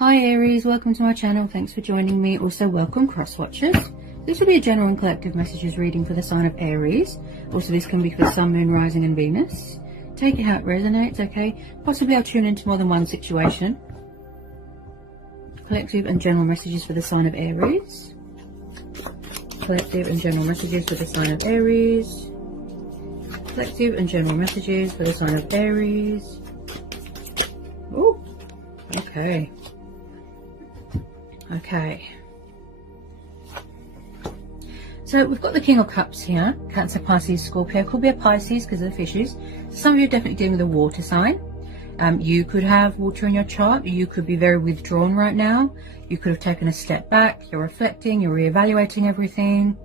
Hi Aries, welcome to my channel. Thanks for joining me. Also welcome cross watchers. This will be a general and collective messages reading for the sign of Aries. Also this can be for Sun, Moon, Rising and Venus. Take it how it resonates, okay? Possibly I'll tune into more than one situation. Collective and general messages for the sign of Aries. Collective and general messages for the sign of Aries. Collective and general messages for the sign of Aries. Oh, okay. Okay, so we've got the King of Cups here, Cancer, Pisces, Scorpio. Could be a Pisces because of the fishes. Some of you are definitely dealing with a water sign. You could have water in your chart. You could be very withdrawn right now. You could have taken a step back. You're reflecting, you're reevaluating everything.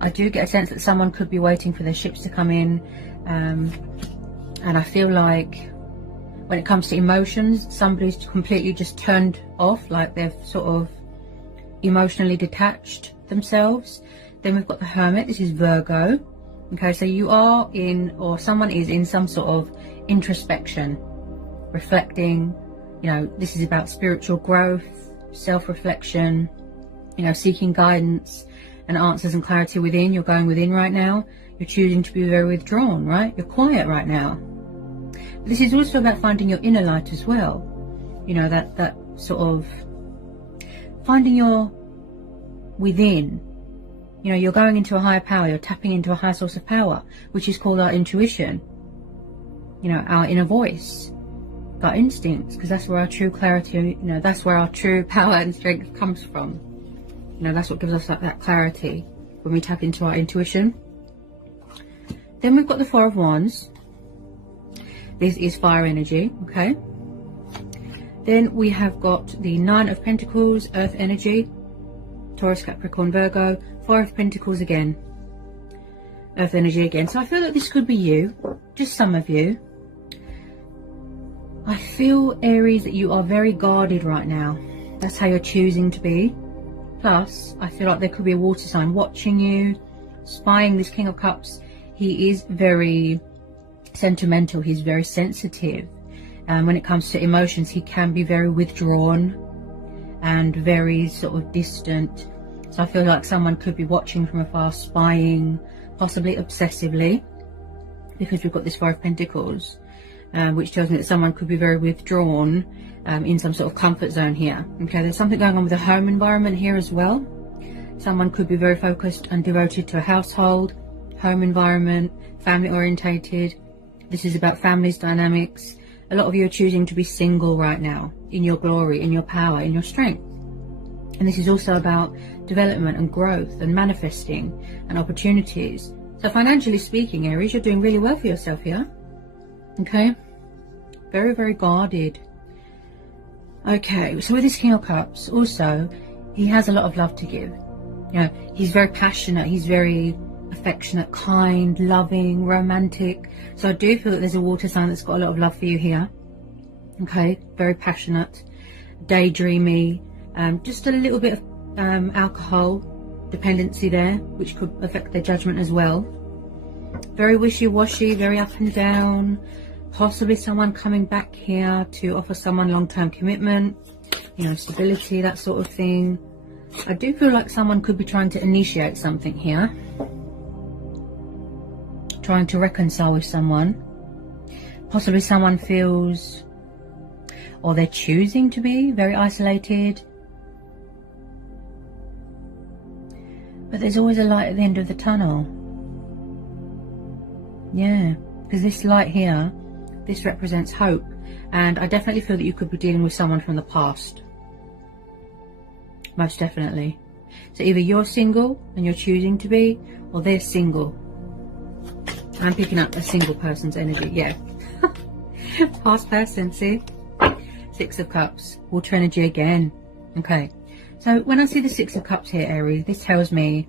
I do get a sense that someone could be waiting for their ships to come in. And I feel like when it comes to emotions, somebody's completely just turned off, like they've sort of emotionally detached themselves. Then we've got the Hermit. This is Virgo. Okay, so you are in, or someone is in, some sort of introspection, reflecting. You know, this is about spiritual growth, self-reflection, you know, seeking guidance and answers and clarity within. You're going within right now. You're choosing to be very withdrawn, right? You're quiet right now. But this is also about finding your inner light as well. You know, that sort of finding your within. You know, you're going into a higher power, you're tapping into a higher source of power, which is called our intuition, you know, our inner voice, our instincts, because that's where our true clarity, you know, that's where our true power and strength comes from. You know, that's what gives us that clarity when we tap into our intuition. Then we've got the Four of Wands. This is fire energy, okay? Then we have got the Nine of Pentacles, earth energy, Taurus, Capricorn, Virgo, Four of Pentacles again, earth energy again. So I feel that this could be you, just some of you. I feel, Aries, that you are very guarded right now. That's how you're choosing to be. Plus, I feel like there could be a water sign watching you, spying. This King of Cups, he is very sentimental, he's very sensitive. When it comes to emotions, he can be very withdrawn and very sort of distant. So I feel like someone could be watching from afar, spying, possibly obsessively, because we've got this Four of Pentacles, which tells me that someone could be very withdrawn in some sort of comfort zone here. Okay, there's something going on with the home environment here as well. Someone could be very focused and devoted to a household, home environment, family orientated. This is about families dynamics. A lot of you are choosing to be single right now, in your glory, in your power, in your strength. And this is also about development and growth and manifesting and opportunities. So financially speaking, Aries, you're doing really well for yourself here. Okay? Very, very guarded. Okay, so with this King of Cups, also, he has a lot of love to give. You know, he's very passionate, he's very affectionate, kind, loving, romantic. So I do feel that there's a water sign that's got a lot of love for you here. Okay, very passionate, daydreamy, just a little bit of alcohol dependency there, which could affect their judgment as well. Very wishy-washy, very up and down. Possibly someone coming back here to offer someone long-term commitment, you know, stability, that sort of thing. I do feel like someone could be trying to initiate something here, trying to reconcile with someone. Possibly someone feels, or they're choosing to be, very isolated. But there's always a light at the end of the tunnel. Yeah, because this light here, this represents hope. And I definitely feel that you could be dealing with someone from the past. Most definitely. So either you're single and you're choosing to be, or they're single. I'm picking up a single person's energy, yeah. Past person, see? Six of Cups, water energy again. Okay, so when I see the Six of Cups here, Aries, this tells me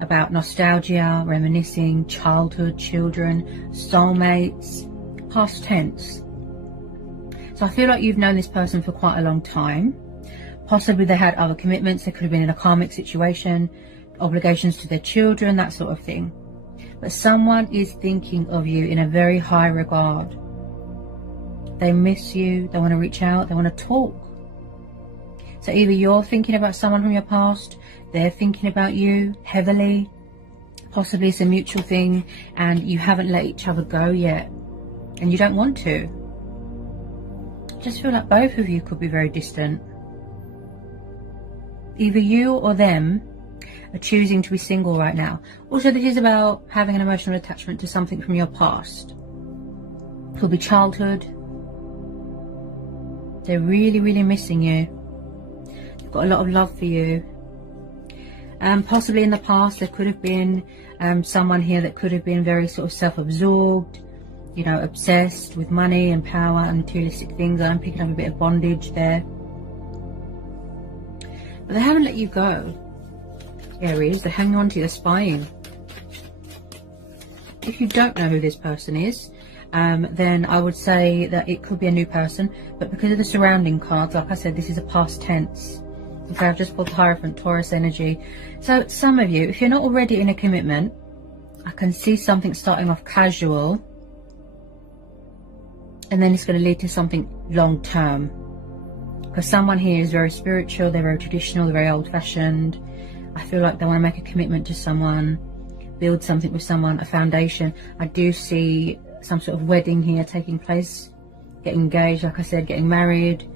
about nostalgia, reminiscing, childhood, children, soulmates, past tense. So I feel like you've known this person for quite a long time. Possibly they had other commitments, they could have been in a karmic situation, obligations to their children, that sort of thing. But someone is thinking of you in a very high regard. They miss you, they want to reach out, they want to talk. So either you're thinking about someone from your past, they're thinking about you heavily, possibly it's a mutual thing and you haven't let each other go yet and you don't want to. I just feel like both of you could be very distant. Either you or them are choosing to be single right now. Also, this is about having an emotional attachment to something from your past. Could be childhood. They're really, really missing you. They've got a lot of love for you. Possibly in the past there could have been someone here that could have been very sort of self-absorbed, you know, obsessed with money and power and materialistic things. I'm picking up a bit of bondage there. But they haven't let you go, Aries. They're hanging on to you, they're spying. If you don't know who this person is, then I would say that it could be a new person. But because of the surrounding cards, like I said, this is a past tense. Okay, I've just pulled the Hierophant, Taurus energy. So some of you, if you're not already in a commitment, I can see something starting off casual. And then it's going to lead to something long term. Because someone here is very spiritual, they're very traditional, they're very old-fashioned. I feel like they want to make a commitment to someone, build something with someone, a foundation. I do see some sort of wedding here taking place, getting engaged, like I said, getting married.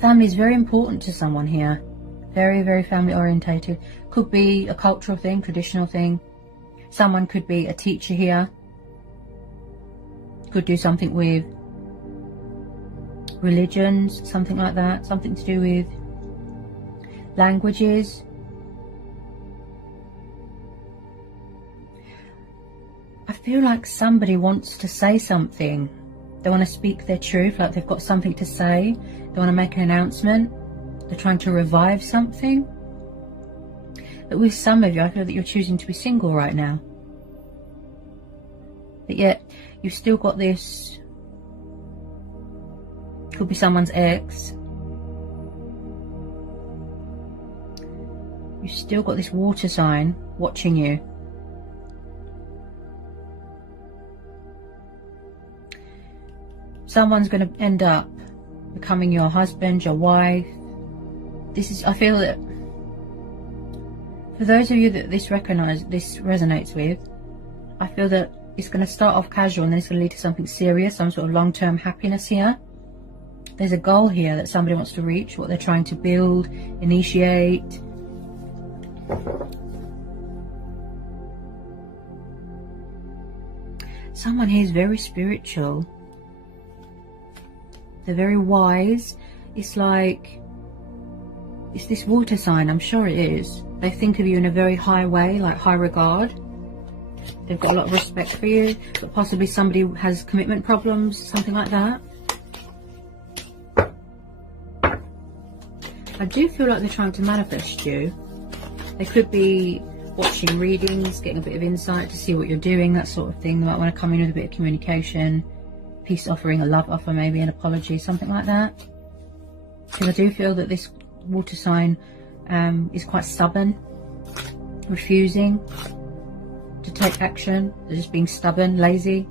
Family is very important to someone here. Very, very family orientated. Could be a cultural thing, traditional thing. Someone could be a teacher here. Could do something with religions, something like that. Something to do with languages. I feel like somebody wants to say something. They want to speak their truth, like they've got something to say. They want to make an announcement. They're trying to revive something. But with some of you, I feel that you're choosing to be single right now. But yet, you've still got this, could be someone's ex. You've still got this water sign watching you. Someone's going to end up becoming your husband, your wife. This is, I feel that for those of you that this resonates with, I feel that it's going to start off casual and then it's going to lead to something serious, some sort of long-term happiness here. There's a goal here that somebody wants to reach, what they're trying to build, initiate. Someone here is very spiritual. They're very wise. It's like, it's this water sign, I'm sure it is. They think of you in a very high way, like high regard. They've got a lot of respect for you, but possibly somebody has commitment problems, something like that. I do feel like they're trying to manifest you. They could be watching readings, getting a bit of insight to see what you're doing, that sort of thing. They might want to come in with a bit of communication, peace offering, a love offer, maybe an apology, something like that. Because I do feel that this water sign is quite stubborn, refusing to take action. They're just being stubborn, lazy.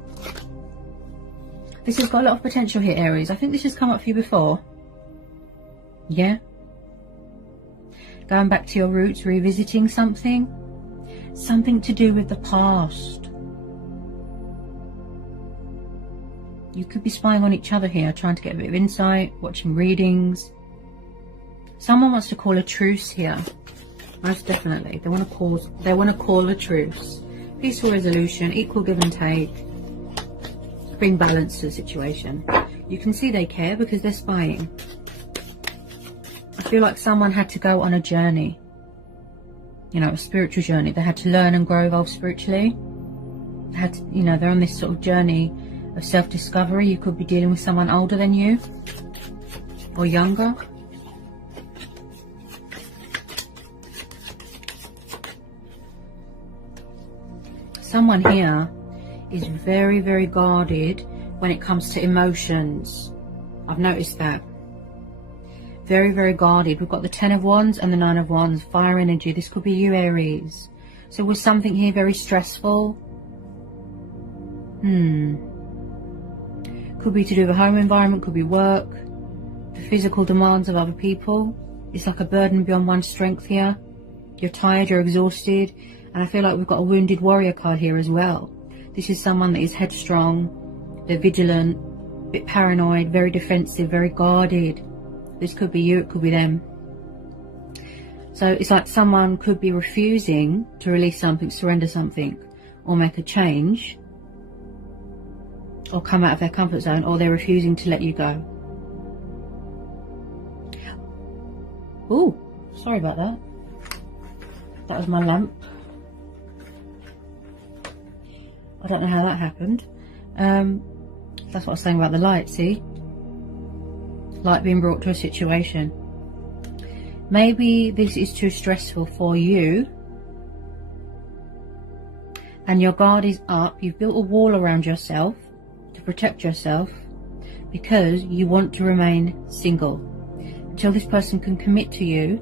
This has got a lot of potential here, Aries. I think this has come up for you before. Yeah. Going back to your roots, revisiting something. Something to do with the past. You could be spying on each other here, trying to get a bit of insight, watching readings. Someone wants to call a truce here. Most definitely. They want to call a truce. Peaceful resolution, equal give and take. Bring balance to the situation. You can see they care because they're spying. I feel like someone had to go on a journey. You know, a spiritual journey. They had to learn and grow, evolve spiritually. They had to, you know, they're on this sort of journey of self-discovery. You could be dealing with someone older than you or younger. Someone here is very, very guarded when it comes to emotions. I've noticed that. Very, very guarded. We've got the 10 of Wands and the 9 of Wands. Fire energy. This could be you, Aries. So was something here very stressful? Could be to do with a home environment, could be work, the physical demands of other people. It's like a burden beyond one's strength here. You're tired, you're exhausted, and I feel like we've got a wounded warrior card here as well. This is someone that is headstrong, they're vigilant, a bit paranoid, very defensive, very guarded. This could be you, it could be them. So it's like someone could be refusing to release something, surrender something, or make a change, or come out of their comfort zone, or they're refusing to let you go. Oh, sorry about that. That was my lamp. I don't know how that happened. That's what I was saying about the light, see? Light being brought to a situation. Maybe this is too stressful for you, and your guard is up. You've built a wall around yourself to protect yourself because you want to remain single until this person can commit to you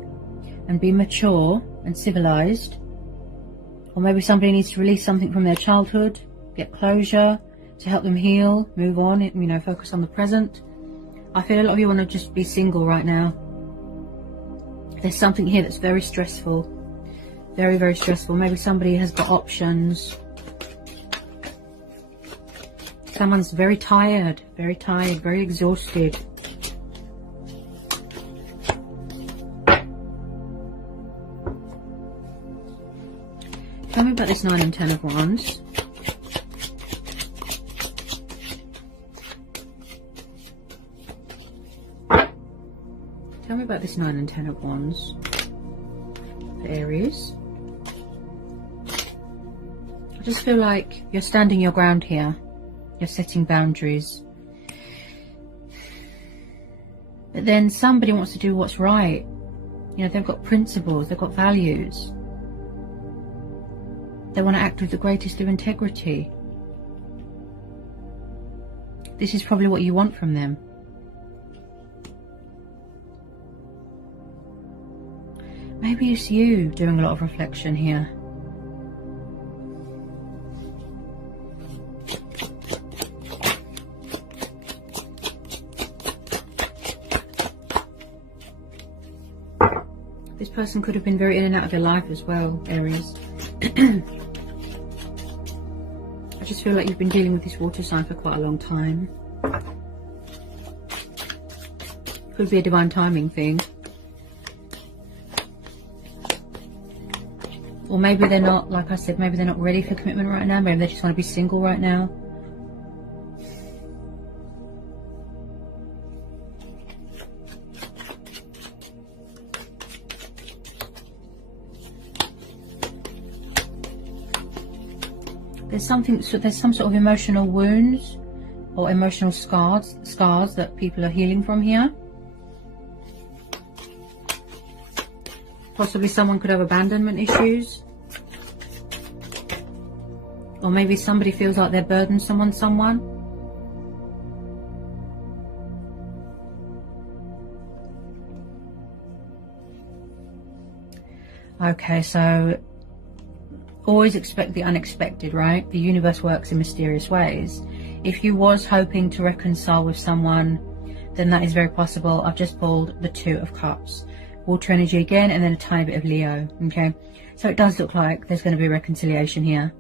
and be mature and civilized. Or maybe somebody needs to release something from their childhood, get closure to help them heal, move on, you know, focus on the present. I feel a lot of you want to just be single right now. There's something here that's very stressful, very, very stressful. Maybe somebody has got options. Someone's very tired, very exhausted. Tell me about this 9 and 10 of Wands. Tell me about this 9 and 10 of Wands for Aries. I just feel like you're standing your ground here. You're setting boundaries. But then somebody wants to do what's right. You know, they've got principles, they've got values. They want to act with the greatest of integrity. This is probably what you want from them. Maybe it's you doing a lot of reflection here. This person could have been very in and out of your life as well, Aries. I just feel like you've been dealing with this water sign for quite a long time. Could be a divine timing thing. Or maybe they're not, like I said, maybe they're not ready for commitment right now. Maybe they just want to be single right now. There's some sort of emotional wounds or emotional scars that people are healing from here. Possibly someone could have abandonment issues. Or maybe somebody feels like they're burdensome on someone. Okay, so always expect the unexpected, right? The universe works in mysterious ways. If you was hoping to reconcile with someone, then that is very possible. I've just pulled the 2 of Cups. Water energy again, and then a tiny bit of Leo. Okay, so it does look like there's going to be reconciliation here.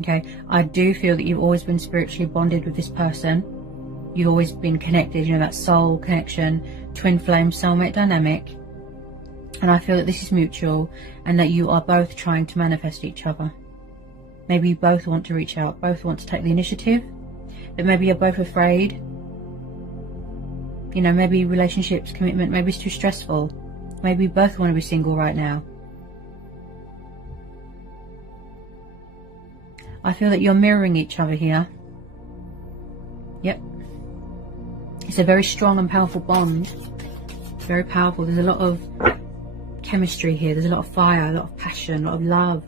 Okay, I do feel that you've always been spiritually bonded with this person. You've always been connected, you know, that soul connection, twin flame soulmate dynamic. And I feel that this is mutual and that you are both trying to manifest each other. Maybe you both want to reach out, both want to take the initiative, but maybe you're both afraid. You know, maybe relationships, commitment, maybe it's too stressful. Maybe you both want to be single right now. I feel that you're mirroring each other here. Yep. It's a very strong and powerful bond. Very powerful. There's a lot of chemistry here. There's a lot of fire, a lot of passion, a lot of love.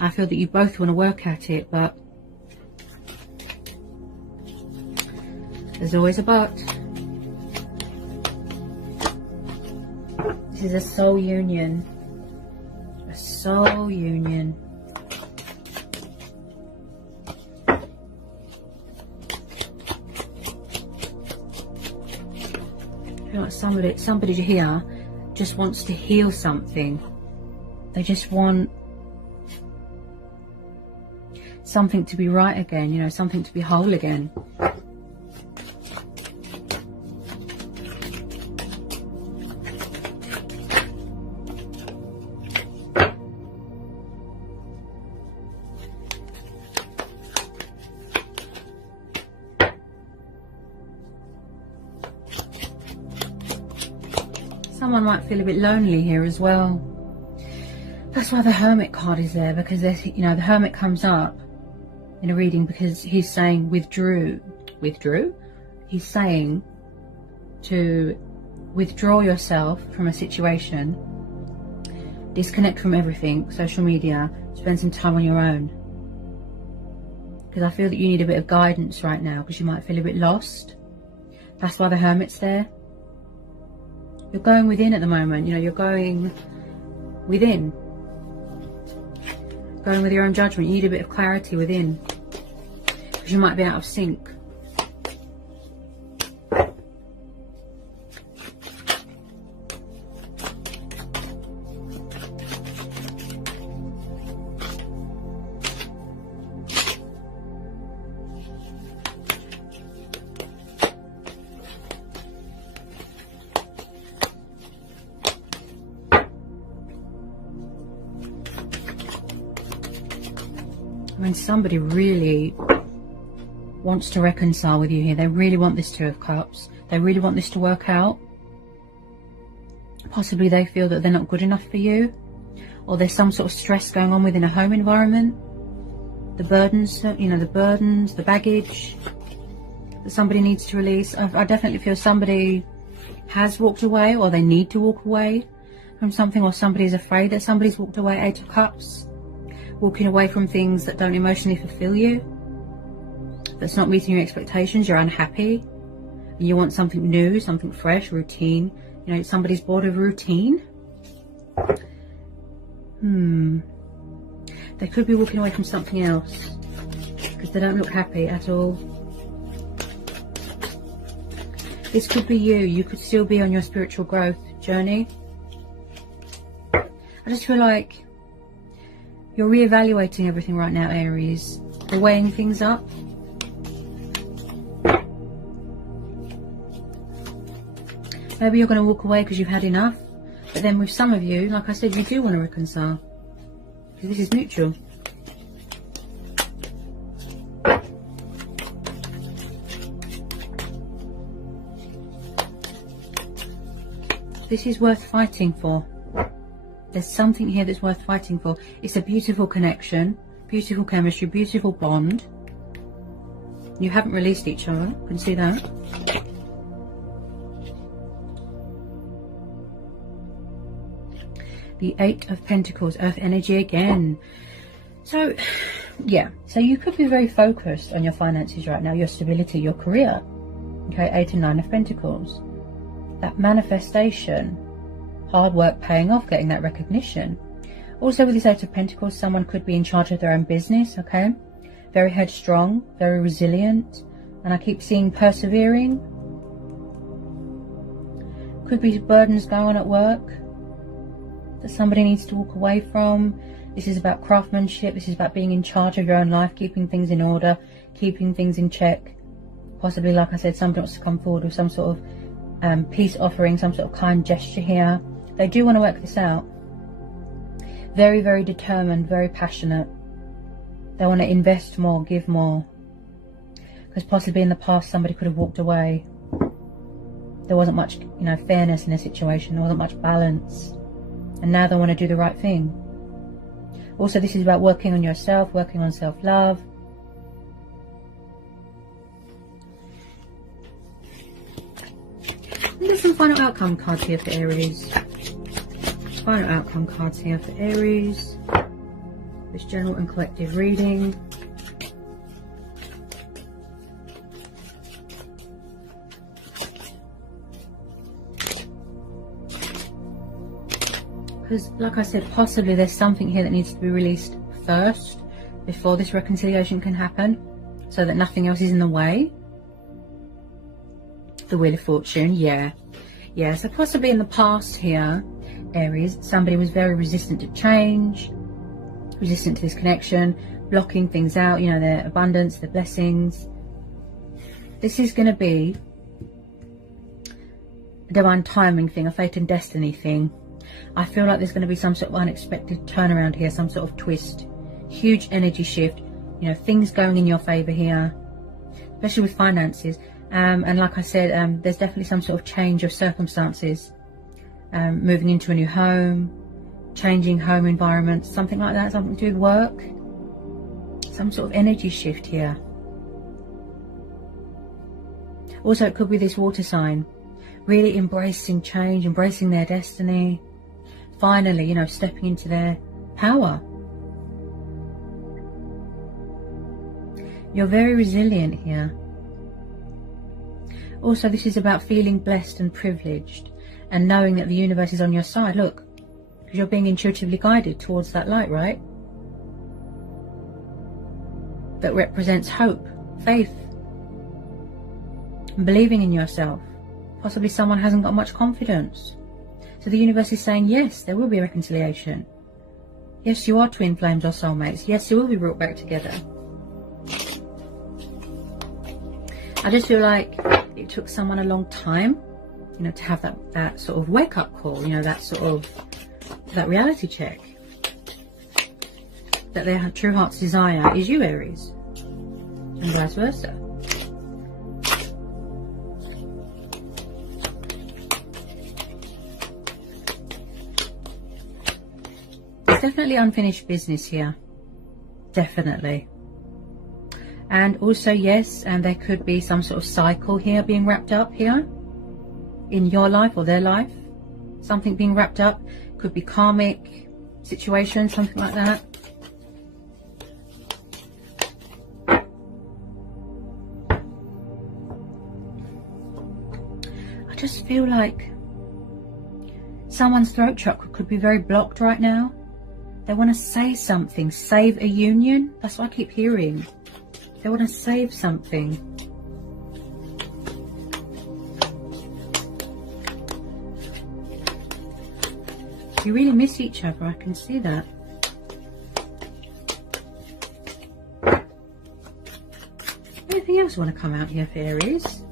I feel that you both want to work at it, but there's always a but. This is a soul union. A soul union. feel like somebody here just wants to heal something. They just want something to be right again, you know, something to be whole again. Someone might feel a bit lonely here as well. That's why the Hermit card is there, because there's, you know, the Hermit comes up in a reading because he's saying withdrew. He's saying to withdraw yourself from a situation, disconnect from everything, social media, spend some time on your own. Because I feel that you need a bit of guidance right now, because you might feel a bit lost. That's why the Hermit's there. You're going within at the moment, you know, you're going within. Going with your own judgment. You need a bit of clarity within, because you might be out of sync. When somebody really wants to reconcile with you here, they really want this Two of Cups, they really want this to work out. Possibly they feel that they're not good enough for you, or there's some sort of stress going on within a home environment. The burdens, you know, the baggage that somebody needs to release. I definitely feel somebody has walked away, or they need to walk away from something, or somebody's afraid that somebody's walked away. Eight of Cups. Walking away from things that don't emotionally fulfill you, that's not meeting your expectations. You're unhappy and you want something new, something fresh, routine. You know, somebody's bored of routine. They could be walking away from something else because they don't look happy at all. This could be you. You could still be on your spiritual growth journey. I just feel like you're reevaluating everything right now, Aries. You're weighing things up. Maybe you're going to walk away because you've had enough. But then with some of you, like I said, you do want to reconcile. Because this is mutual. This is worth fighting for. There's something here that's worth fighting for. It's a beautiful connection, beautiful chemistry, beautiful bond. You haven't released each other. You can see that. The Eight of Pentacles, Earth energy again. So, yeah. So you could be very focused on your finances right now, your stability, your career. Okay, 8 and 9 of Pentacles. That manifestation. Hard work paying off, getting that recognition. Also with this Eight of Pentacles, someone could be in charge of their own business, okay? Very headstrong, very resilient. And I keep seeing persevering. Could be burdens going on at work that somebody needs to walk away from. This is about craftsmanship. This is about being in charge of your own life, keeping things in order, keeping things in check. Possibly, like I said, somebody wants to come forward with some sort of peace offering, some sort of kind gesture here. They do want to work this out. Very, very determined, very passionate. They want to invest more, give more. Because possibly in the past somebody could have walked away. There wasn't much, you know, fairness in the situation. There wasn't much balance. And now they want to do the right thing. Also, this is about working on yourself, working on self-love. There's some final outcome cards here for Aries. Final outcome cards here for Aries. This general and collective reading. Because, like I said, possibly there's something here that needs to be released first before this reconciliation can happen, so that nothing else is in the way. The Wheel of Fortune, yeah. Yeah, so possibly in the past here, Aries, somebody was very resistant to change, resistant to this connection, blocking things out, you know, their abundance, their blessings. This is going to be a divine timing thing, a fate and destiny thing. I feel like there's going to be some sort of unexpected turnaround here, some sort of twist, huge energy shift, you know, things going in your favor here, especially with finances. And like I said, there's definitely some sort of change of circumstances, moving into a new home, changing home environment, something like that, something to do with work, some sort of energy shift here. Also, it could be this water sign really embracing change, embracing their destiny, finally, you know, stepping into their power. You're very resilient here. Also, this is about feeling blessed and privileged and knowing that the universe is on your side. Look, because you're being intuitively guided towards that light, right? That represents hope, faith, and believing in yourself. Possibly someone hasn't got much confidence. So the universe is saying, yes, there will be reconciliation. Yes, you are twin flames or soulmates. Yes, you will be brought back together. I just feel like it took someone a long time, you know, to have that sort of wake-up call, you know, that reality check. That their true heart's desire is you, Aries. And vice versa. There's definitely unfinished business here. Definitely. And also, yes, and there could be some sort of cycle here being wrapped up here in your life or their life. Something being wrapped up. Could be karmic situation, something like that. I just feel like someone's throat chakra could be very blocked right now. They want to say something, save a union. That's what I keep hearing. They want to save something. You really miss each other, I can see that. Anything else want to come out here for Aries?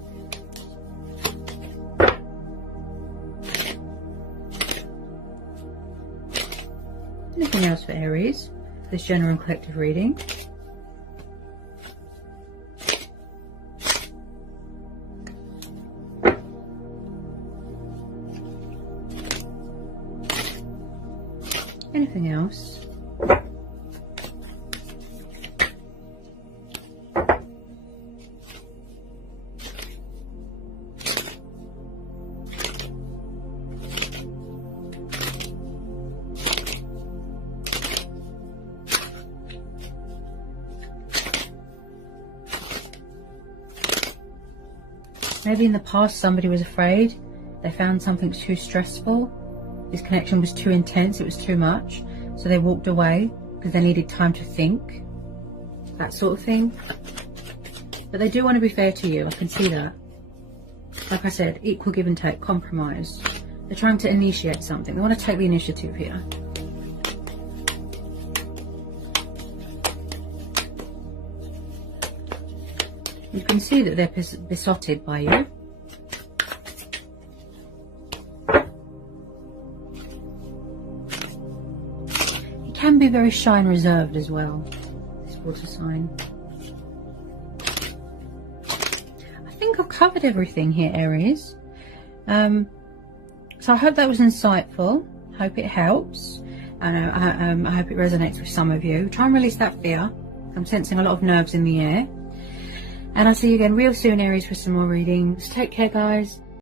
Anything else for Aries? This general and collective reading. Anything else? Maybe in the past somebody was afraid. They found something too stressful. This connection was too intense, it was too much. So they walked away because they needed time to think. That sort of thing. But they do want to be fair to you, I can see that. Like I said, equal give and take, compromise. They're trying to initiate something. They want to take the initiative here. You can see that they're besotted by you. It can be very shy and reserved as well, this water sign. I think I've covered everything here, Aries. So I hope that was insightful. I hope it helps. I hope it resonates with some of you. Try and release that fear. I'm sensing a lot of nerves in the air. And I'll see you again real soon, Aries, for some more readings. Take care, guys.